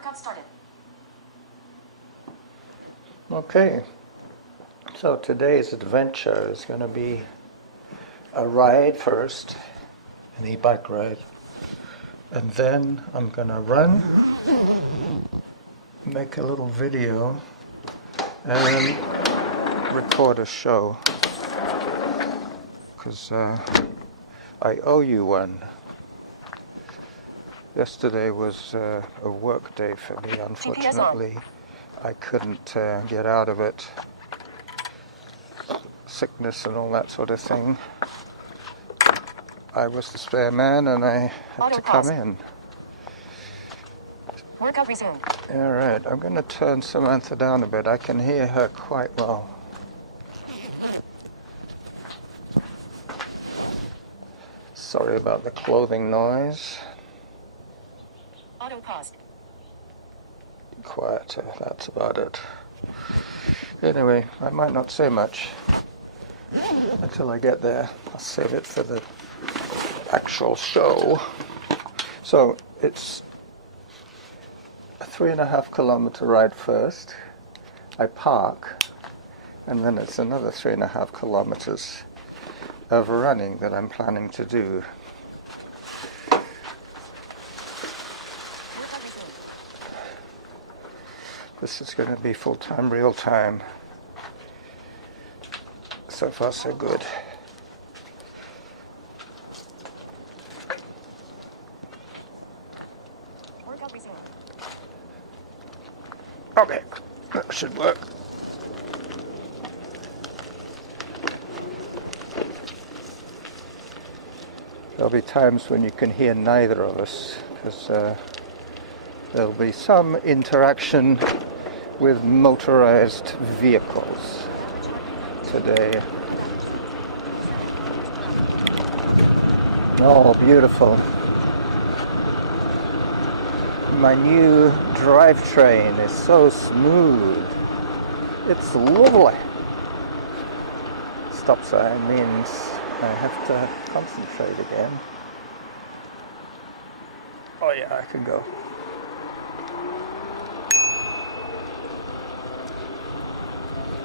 Workout started. Okay, so today's adventure is going to be a ride first, an e-bike ride, and then I'm going to run, make a little video, and record a show, because I owe you one. Yesterday was a work day for me, unfortunately. I couldn't get out of it. Sickness and all that sort of thing. I was the spare man and I had to come in. Workout resumed. Alright, I'm going to turn Samantha down a bit. I can hear her quite well. Sorry about the clothing noise. Auto paused. Quieter, that's about it. Anyway, I might not say much until I get there. I'll save it for the actual show. So it's a 3.5 kilometer ride first. I park, and then it's another 3.5 kilometers of running that I'm planning to do. This is going to be full-time, real-time. So far, so good. Okay, that should work. There'll be times when you can hear neither of us, because there'll be some interaction with motorized vehicles today. Oh, beautiful. My new drivetrain is so smooth. It's lovely. Stop sign means I have to concentrate again. Oh yeah, I can go.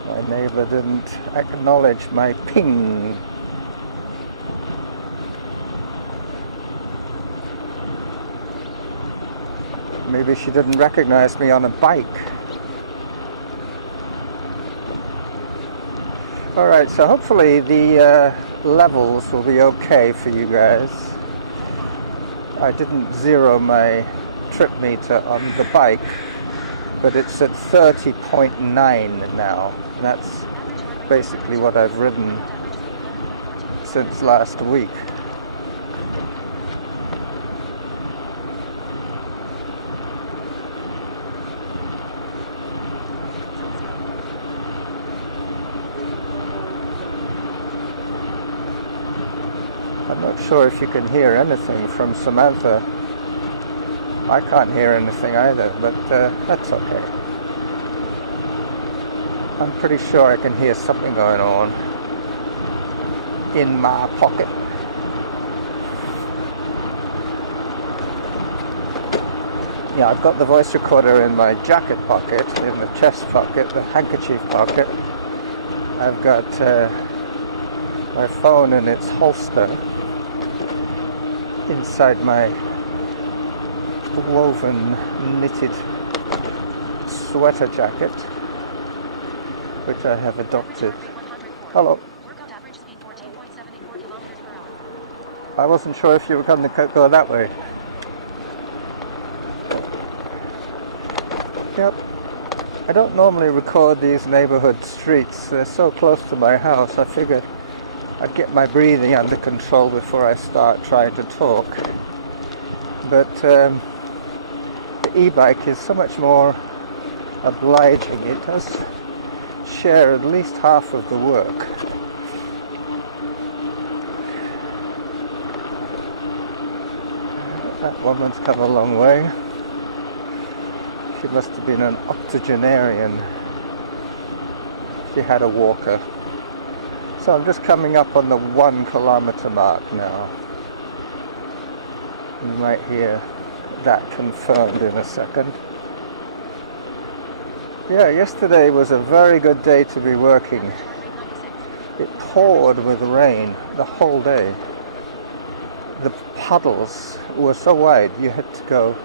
My neighbor didn't acknowledge my ping. Maybe she didn't recognize me on a bike. Alright, so hopefully the levels will be okay for you guys. I didn't zero my trip meter on the bike, but it's at 30.9 now. That's basically what I've ridden since last week. I'm not sure if you can hear anything from Samantha. I can't hear anything either, but that's okay. I'm pretty sure I can hear something going on in my pocket. Yeah, I've got the voice recorder in my jacket pocket, in the chest pocket, the handkerchief pocket. I've got my phone in its holster inside my woven knitted sweater jacket, which I have adopted. Hello. I wasn't sure if you were going to go that way. Yep. I don't normally record these neighborhood streets. They're so close to my house. I figured I'd get my breathing under control before I start trying to talk. But the e-bike is so much more obliging. It does share at least half of the work. That woman's come a long way. She must have been an octogenarian. She had a walker. So I'm just coming up on the 1 kilometer mark now. You might hear that confirmed in a second. Yeah, yesterday was a very good day to be working. It poured with rain the whole day. The puddles were so wide you had to go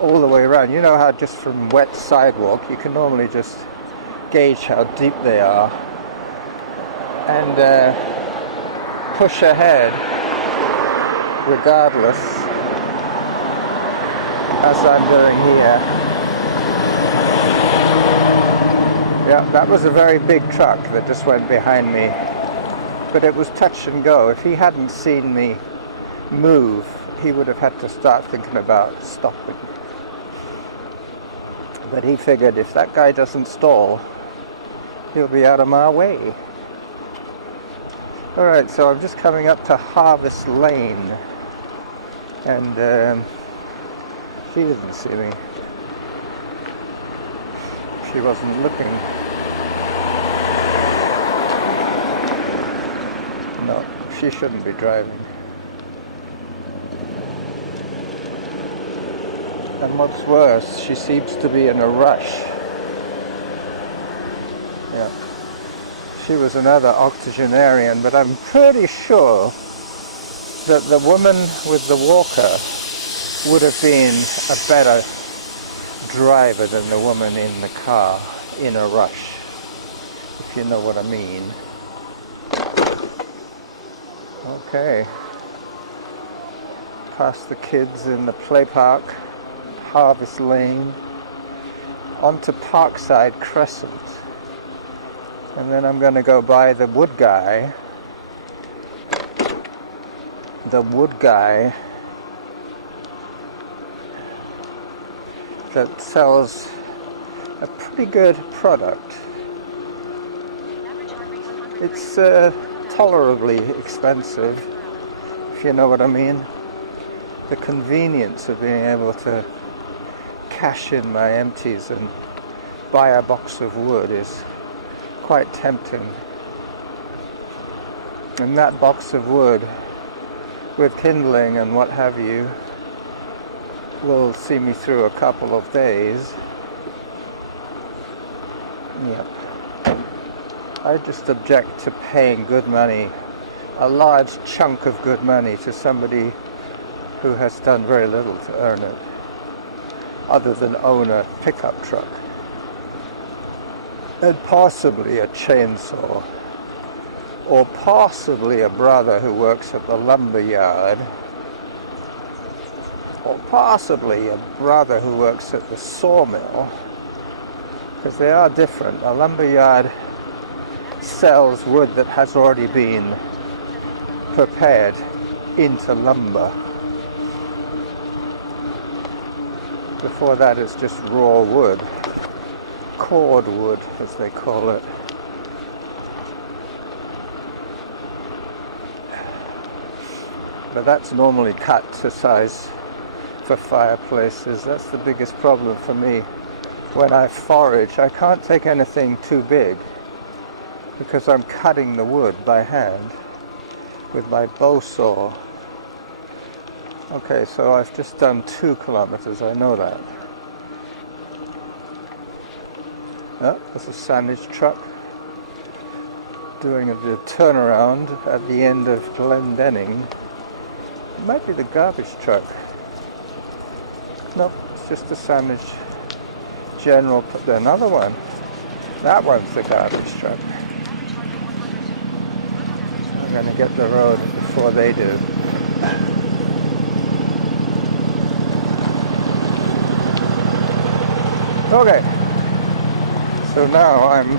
all the way around. You know how just from wet sidewalk you can normally just gauge how deep they are and push ahead regardless, as I'm doing here. Yeah, that was a very big truck that just went behind me, but it was touch and go. If he hadn't seen me move, he would have had to start thinking about stopping. But he figured if that guy doesn't stall, he'll be out of my way. Alright, so I'm just coming up to Harvest Lane, and she didn't see me. She wasn't looking. No, she shouldn't be driving. And what's worse, she seems to be in a rush. Yeah. She was another octogenarian, but I'm pretty sure that the woman with the walker would have been a better driver than the woman in the car in a rush, if you know what I mean. Okay. Past the kids in the play park, Harvest Lane, onto Parkside Crescent. And then I'm going to go by the wood guy. The wood guy that sells a pretty good product. It's tolerably expensive, if you know what I mean. The convenience of being able to cash in my empties and buy a box of wood is quite tempting. And that box of wood, with kindling and what have you, will see me through a couple of days. Yep. I just object to paying good money, a large chunk of good money, to somebody who has done very little to earn it, other than own a pickup truck and possibly a chainsaw, or possibly a brother who works at the lumber yard, or possibly a brother who works at the sawmill, because they are different. A lumber yard sells wood that has already been prepared into lumber. Before that it's just raw wood, cord wood as they call it. But that's normally cut to size for fireplaces. That's the biggest problem for me. When I forage, I can't take anything too big because I'm cutting the wood by hand with my bow saw. Okay, so I've just done 2 kilometers, I know that. Oh, there's a sandwich truck doing a turnaround at the end of Glendenning. It might be the garbage truck. Nope, it's just a sandwich general. Another one. That one's the garbage truck. I'm going to get the road before they do. Okay, so now I'm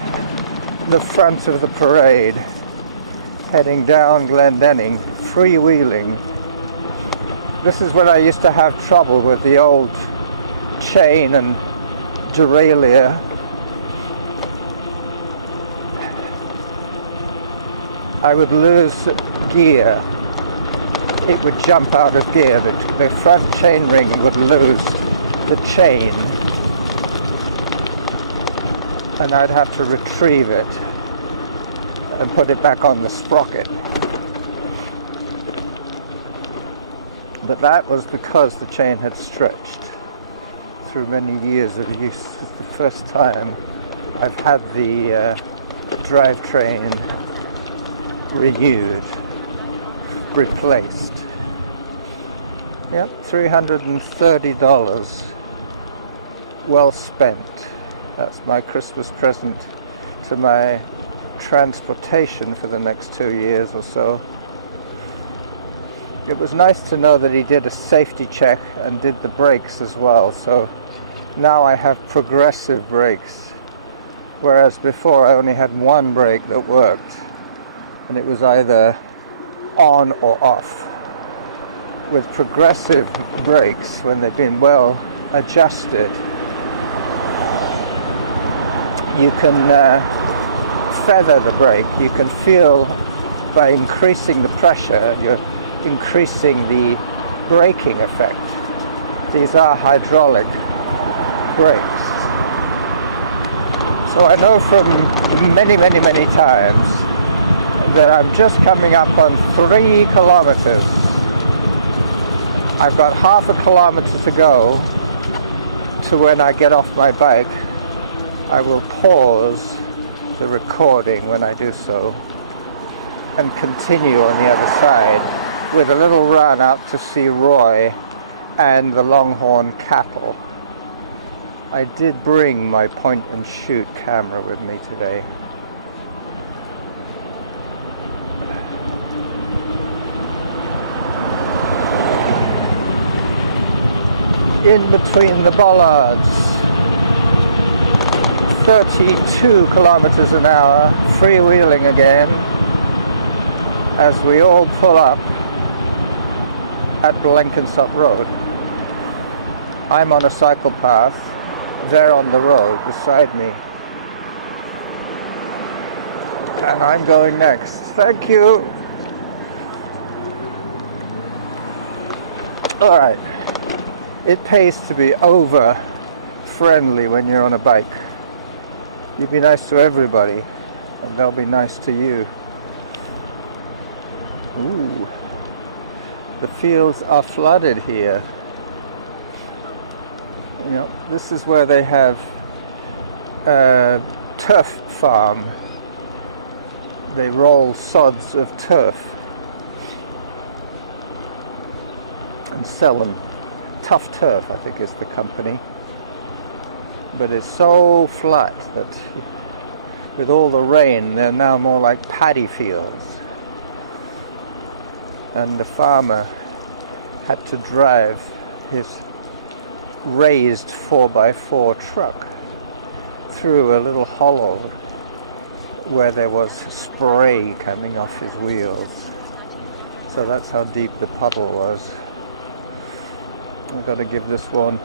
the front of the parade, heading down Glendenning, freewheeling. This is when I used to have trouble with the old chain and derailleur. I would lose gear. It would jump out of gear. The front chain ring would lose the chain, and I'd have to retrieve it and put it back on the sprocket. But that was because the chain had stretched through many years of use. This is the first time I've had the drivetrain renewed, replaced. Yep, $330. Well spent. That's my Christmas present to my transportation for the next 2 years or so. It was nice to know that he did a safety check and did the brakes as well, so now I have progressive brakes, whereas before I only had one brake that worked, and it was either on or off. With progressive brakes, when they've been well adjusted, you can feather the brake. You can feel, by increasing the pressure, you're increasing the braking effect. These are hydraulic brakes. So I know from many times that I'm just coming up on 3 kilometers. I've got half a kilometer to go to when I get off my bike. I will pause the recording when I do so and continue on the other side with a little run out to see Roy and the longhorn cattle. I did bring my point and shoot camera with me today. In between the bollards, 32 kilometers an hour, freewheeling again, as we all pull up at Blenkinsop Road. I'm on a cycle path, they're on the road beside me. And I'm going next. Thank you. All right. It pays to be over friendly when you're on a bike. You be nice to everybody, and they'll be nice to you. Ooh. The fields are flooded here. You know, this is where they have turf farm. They roll sods of turf and sell them. Tough Turf, I think, is the company. But it's so flat that with all the rain, they're now more like paddy fields. And the farmer had to drive his raised 4x4 truck through a little hollow where there was spray coming off his wheels. So that's how deep the puddle was. I've got to give this woman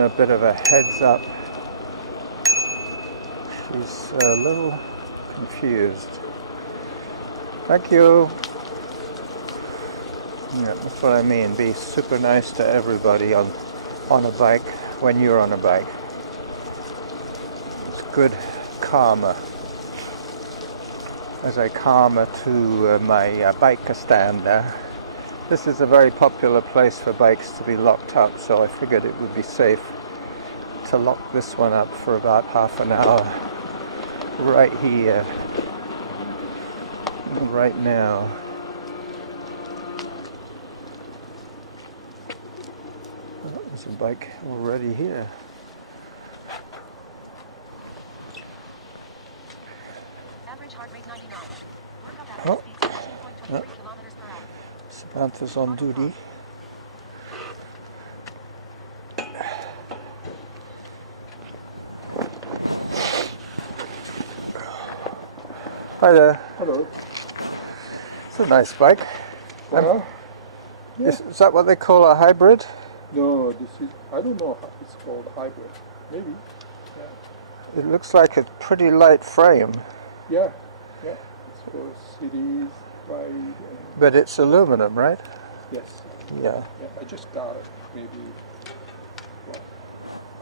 a bit of a heads up. She's a little confused. Thank you. Yeah, that's what I mean. Be super nice to everybody on a bike when you're on a bike. It's good karma. As I karma to my bike stand there. This is a very popular place for bikes to be locked up, so I figured it would be safe to lock this one up for about half an hour right here, right now. Oh, there's a bike already here. Average heart rate 99. Oh. Oh. Samantha's on duty. Hi there. Hello. It's a nice bike. Yeah. Is that what they call a hybrid? No, this is, I don't know how it's called hybrid. Maybe. Yeah. It looks like a pretty light frame. Yeah. Yeah. It's for cities, ride. And But it's aluminum, right? yes. Yeah. Yeah. I just got it maybe a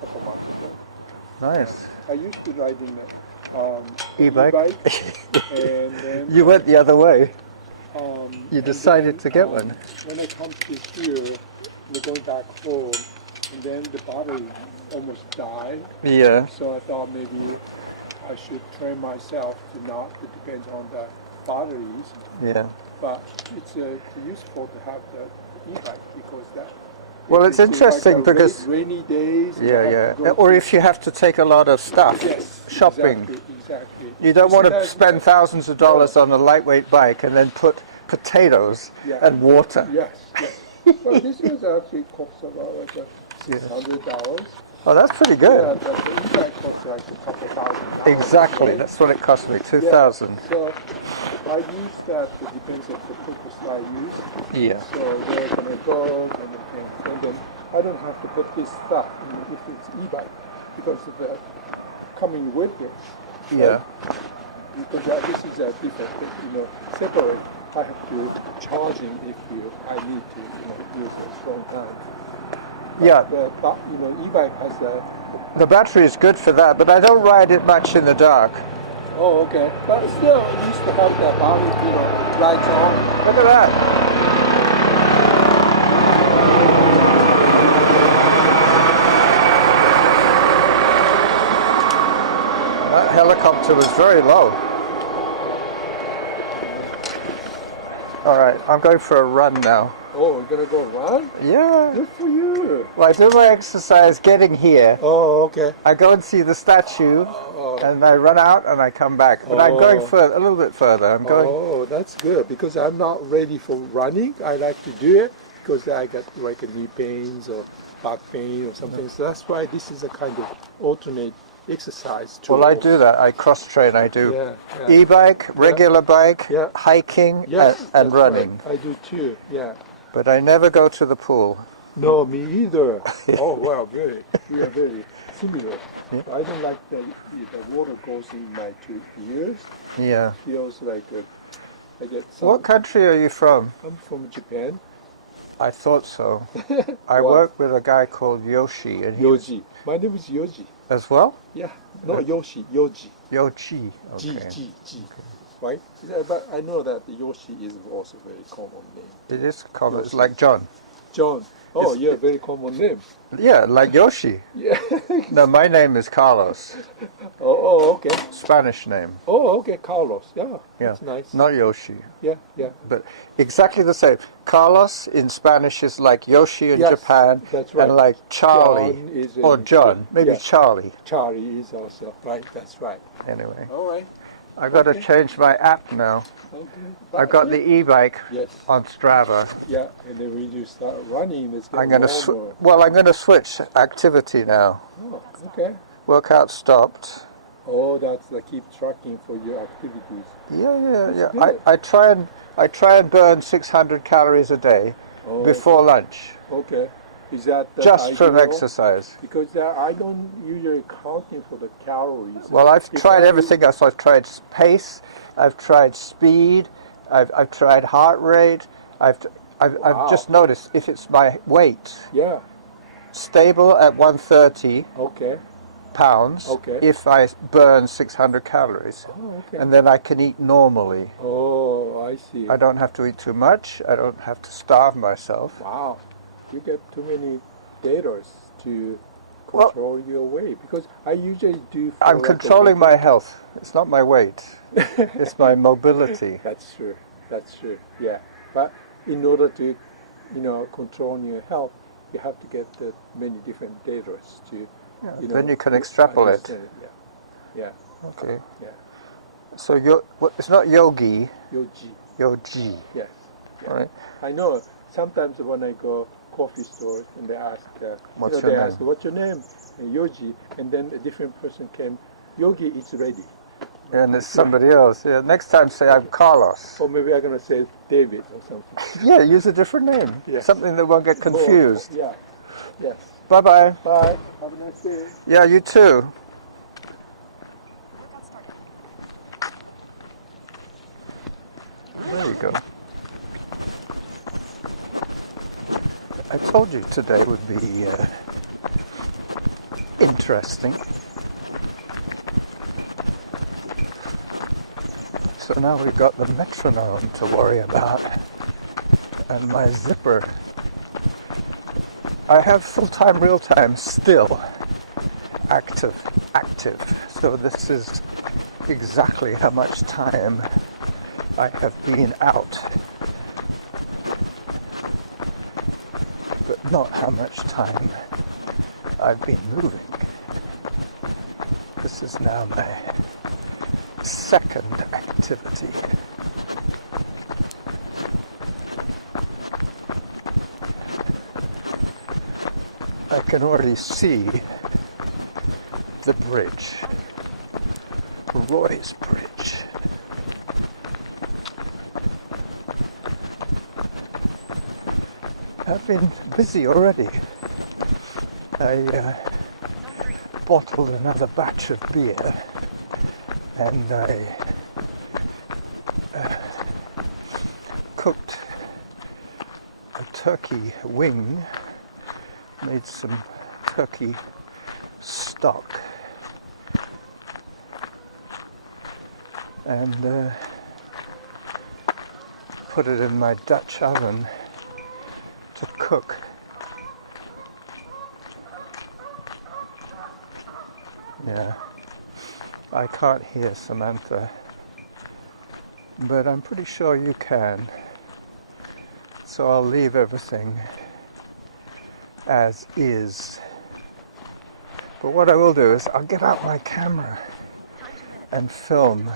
couple months ago. Nice. I used to ride in E-bike? and then You went the other way. You and decided then, to get one. When I come to here, we're going back home. and then the battery almost died. Yeah. So I thought maybe I should train myself to not to depend on the batteries. Yeah. But it's useful to have the e-bike because that. Well, it's interesting because rainy days. Yeah. Or if you have to take a lot of stuff, Yes, shopping. Exactly. You don't want to Sometimes- spend thousands of dollars on a lightweight bike and then put potatoes Yeah. and water. Yes. Well, this was actually cost about like $600. Oh, that's pretty Yeah, good. but the e-bike costs like a couple $1,000. Exactly. right? That's what it cost me. Yeah, 2,000. So I use that. It depends on the purpose I use. Yeah. So they're gonna go and then I don't have to put this stuff in if it's e-bike because of the coming with it. Yeah. Because this is a different, separate. I have to charging if I need to, use a strong hand. Yeah. But e-bike has a. The battery is good for that, but I don't ride it much in the dark. Oh, okay. But still, it used to have the battery, lights on. Look at that. That helicopter was very low. All right, I'm going for a run now. Oh, you're gonna go run? Yeah. Good for you. Well, I do my exercise getting here. Oh, okay. I go and see the statue, and I run out and I come back. But I'm going a little bit further. I'm going. Oh, that's good because I'm not ready for running. I like to do it because I got like a knee pains or back pain or something. So that's why this is a kind of alternate exercise tool. Well, I do that. I cross train. I do Yeah. e-bike, regular bike, Yeah. hiking, Yes, and that's running. right. I do too. Yeah. But I never go to the pool. No, me either. Oh, well, very. We are very similar. I don't like the water goes in my 2 ears. Yeah. Feels like I get some. What country are you from? I'm from Japan. I thought so. I What? work with a guy called Yoshi, and he Yoji. My name is Yoji. as well. Yeah. No, Yoshi. Yoji. Yoshi. G, Okay. G, G. Right? Yeah, but I know that Yoshi is also a very common name. It is common. It's Yoshi. like John. John. Oh, yeah, very common name. Yeah, like Yoshi. Yeah. No, my name is Carlos. Oh, okay. Spanish name. Oh, okay, Carlos. Yeah, Yeah. that's nice. Not Yoshi. Yeah, yeah. But exactly the same. Carlos in Spanish is like Yoshi in Yes, Japan, that's right. and like Charlie John is or in- John, maybe yeah. Charlie. Charlie is also right. That's right. Anyway, All right. I've got to Okay. change my app now. Okay. I've got the e-bike Yes. on Strava. Yeah, and then when you start running, it's I'm getting going to warmer. I'm going to switch activity now. Oh, okay. Workout stopped. Oh, that's the keep tracking for your activities. Yeah. That's I, good. I try and burn 600 calories a day Oh, before lunch, Okay. Is that the just from ideal? exercise. Because I don't usually counting for the calories. Well, I've If tried I everything else. I've tried pace, I've tried speed, I've tried heart rate. I've Wow. just noticed if it's my weight Yeah. stable at 130 Okay. pounds, Okay. if I burn 600 calories, Oh, okay. and then I can eat normally. Oh, I see. I don't have to eat too much. I don't have to starve myself. Wow. You get too many data to Well- control your weight because I usually do. for I'm like a controlling week- my health. It's not my weight. It's my mobility. That's true. That's true. Yeah. But in order to, control your health, you have to get the many different data to. Then you can extrapolate. understand it. Yeah. Okay. Yeah. So it's not yogi, Yoji. yogi. Yes. Yeah. All right. I know. Sometimes when I go coffee store and they ask, What's they your ask, name? "What's your name?" And Yoji, and then a different person came. Yogi, it's ready. And it's somebody else. Yeah. Next time say I'm Carlos. Or maybe I'm gonna say David or something. Yeah, use a different name. Yes. Something that won't get confused. Yeah. Yes. Bye-bye. Bye. Have a nice day. Yeah, you too. There you go. I told you today would be interesting. So now we've got the metronome to worry about and my zipper. I have full-time, real-time still active. So this is exactly how much time I have been out, but not how much time I've been moving. This is now my second activity. I can already see the bridge, Roy's Bridge. I've been busy already. I bottled another batch of beer and I cooked a turkey wing, made some turkey stock and put it in my Dutch oven to cook. Yeah, I can't hear Samantha, but I'm pretty sure you can. So I'll leave everything as is. But what I will do is I'll get out my camera and film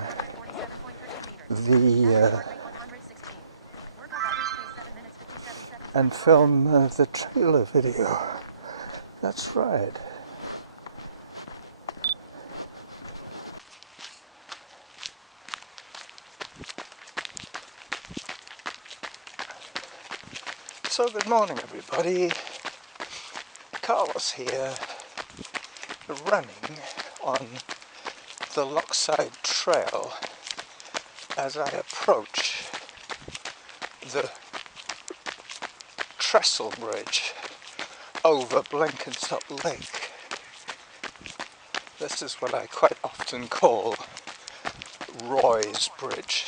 the trailer video. That's right. So good morning everybody, Carlos here, running on the Lochside Trail as I approach the trestle bridge over Blenkinsop Lake. This is what I quite often call Roy's Bridge.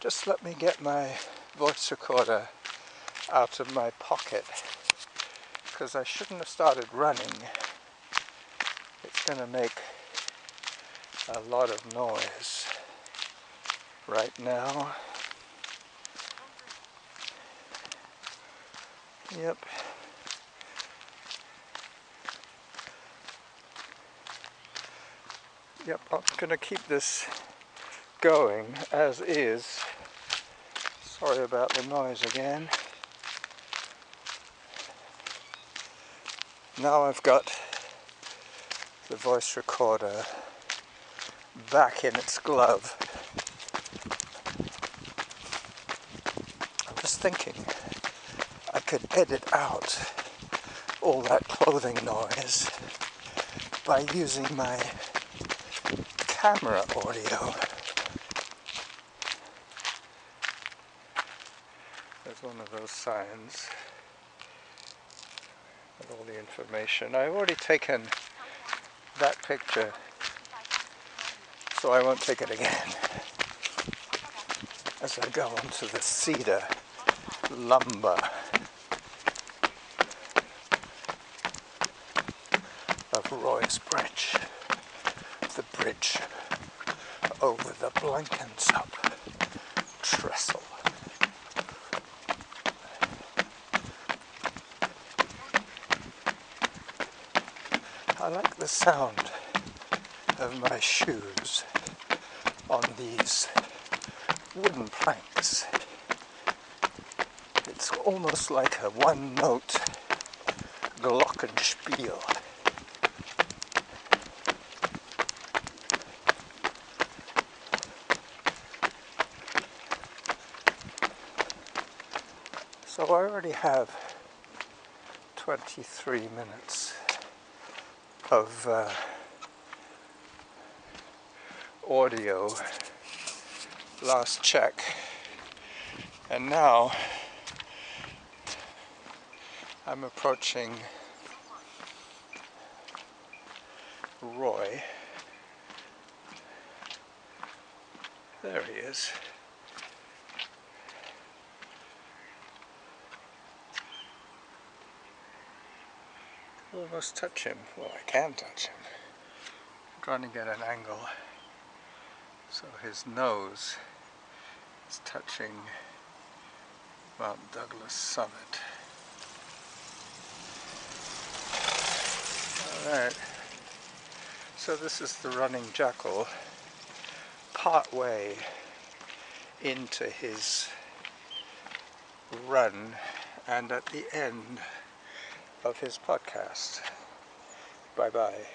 Just let me get my voice recorder out of my pocket, because I shouldn't have started running. It's going to make a lot of noise right now. Yep. Yep, I'm going to keep this going as is. Sorry about the noise again. Now I've got the voice recorder back in its glove. I was thinking I could edit out all that clothing noise by using my camera audio. There's one of those signs with all the information. I've already taken that picture, so I won't take it again as I go onto the cedar lumber of Roy's Bridge, the bridge over the Blenkinsop trestle. I like the sound of my shoes on these wooden planks. It's almost like a one-note glockenspiel. So I already have 23 minutes of audio, last check, and now I'm approaching Roy. There he is. almost touch him. Well, I can touch him. I'm trying to get an angle so his nose is touching Mount Douglas summit. Alright, so this is the Running Jackal part way into his run and at the end of his podcast. Bye bye.